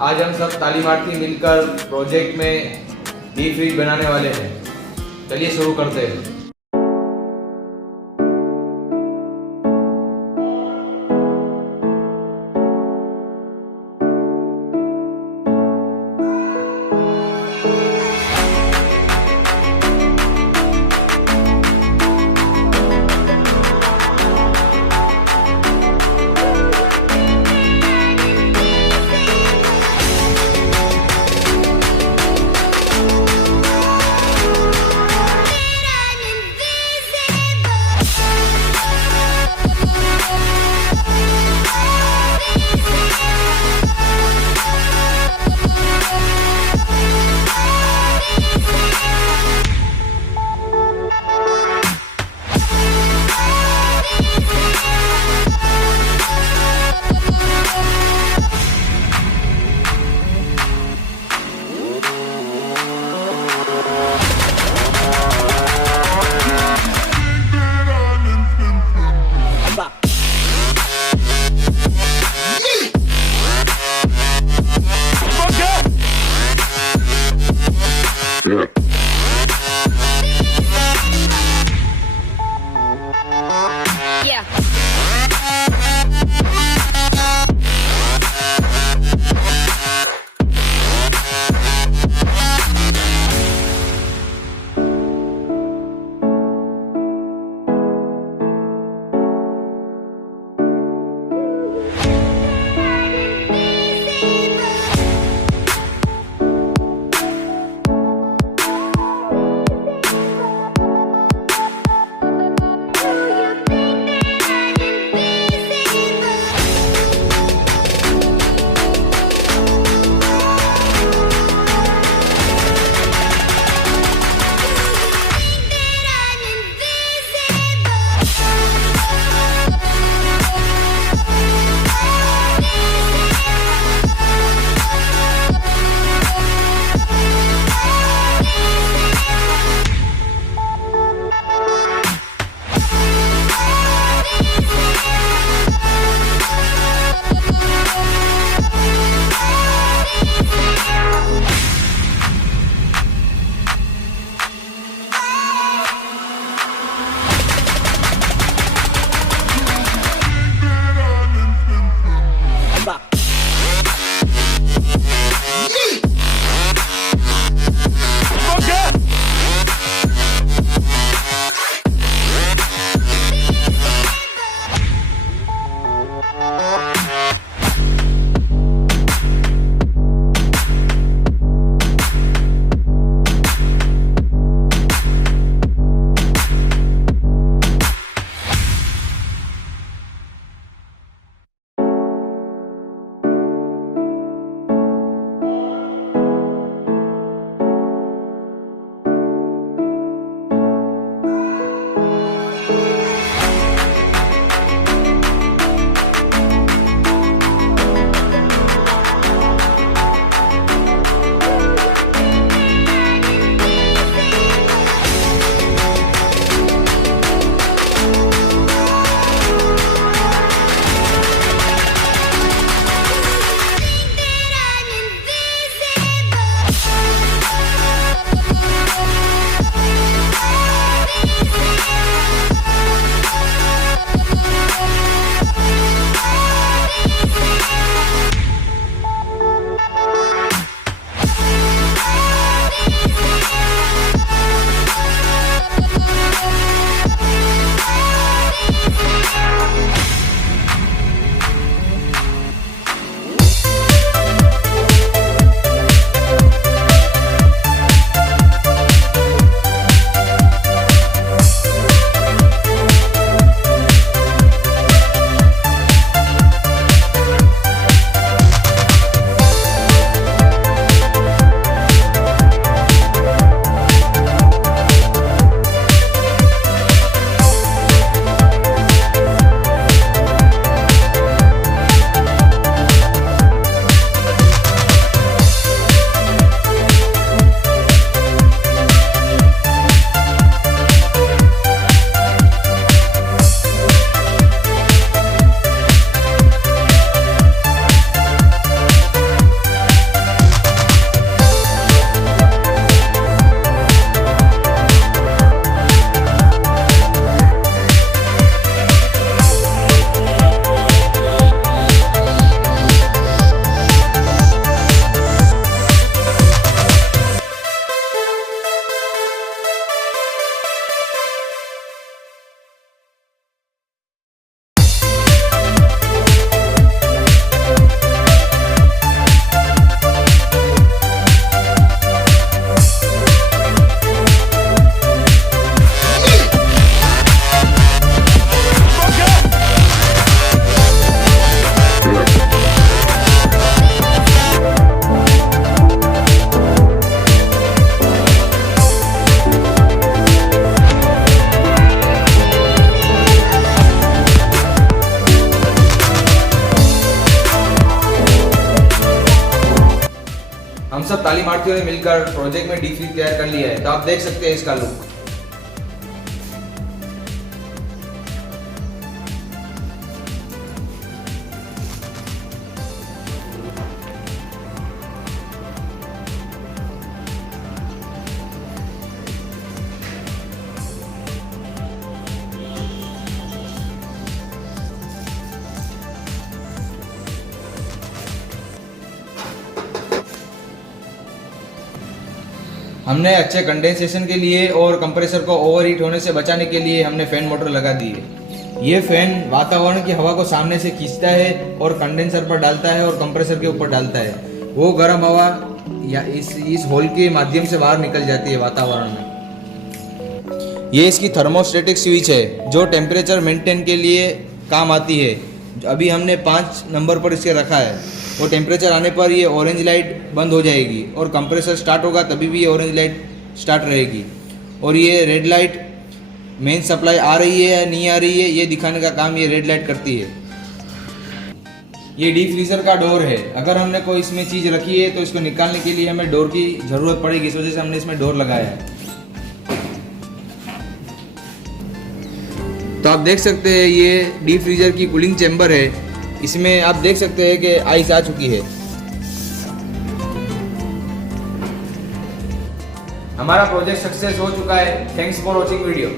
आज हम सब तालीमार्थी मिलकर प्रोजेक्ट में डीप फ्रीज बनाने वाले हैं। चलिए शुरू करते हैं। सब तालीमार्थियों ने मिलकर प्रोजेक्ट में डीप फ्रीज तैयार कर लिया है। तो आप देख सकते हैं इसका लुक। हमने अच्छे कंडेंसेशन के लिए और कंप्रेसर को ओवरहीट होने से बचाने के लिए हमने फैन मोटर लगा दी है। ये फैन वातावरण की हवा को सामने से खींचता है और कंडेंसर पर डालता है और कंप्रेसर के ऊपर डालता है। वो गर्म हवा या इस होल के माध्यम से बाहर निकल जाती है वातावरण में। ये इसकी थर्मोस्टेटिक स्विच है जो टेम्परेचर मेंटेन के लिए काम आती है। अभी हमने 5 नंबर पर इसे रखा है और टेम्परेचर आने पर ये ऑरेंज लाइट बंद हो जाएगी और कंप्रेसर स्टार्ट होगा तभी भी ये ऑरेंज लाइट स्टार्ट रहेगी। और ये रेड लाइट मेन सप्लाई आ रही है या नहीं आ रही है ये दिखाने का काम ये रेड लाइट करती है। ये डीप फ्रीजर का डोर है। अगर हमने कोई इसमें चीज़ रखी है तो इसको निकालने के लिए हमें डोर की ज़रूरत पड़ेगी, इस वजह से हमने इसमें डोर लगाया है। तो आप देख सकते हैं ये डीप फ्रीजर की कूलिंग चैम्बर है। इसमें आप देख सकते हैं कि आइस आ चुकी है। हमारा प्रोजेक्ट सक्सेस हो चुका है। Thanks for watching video.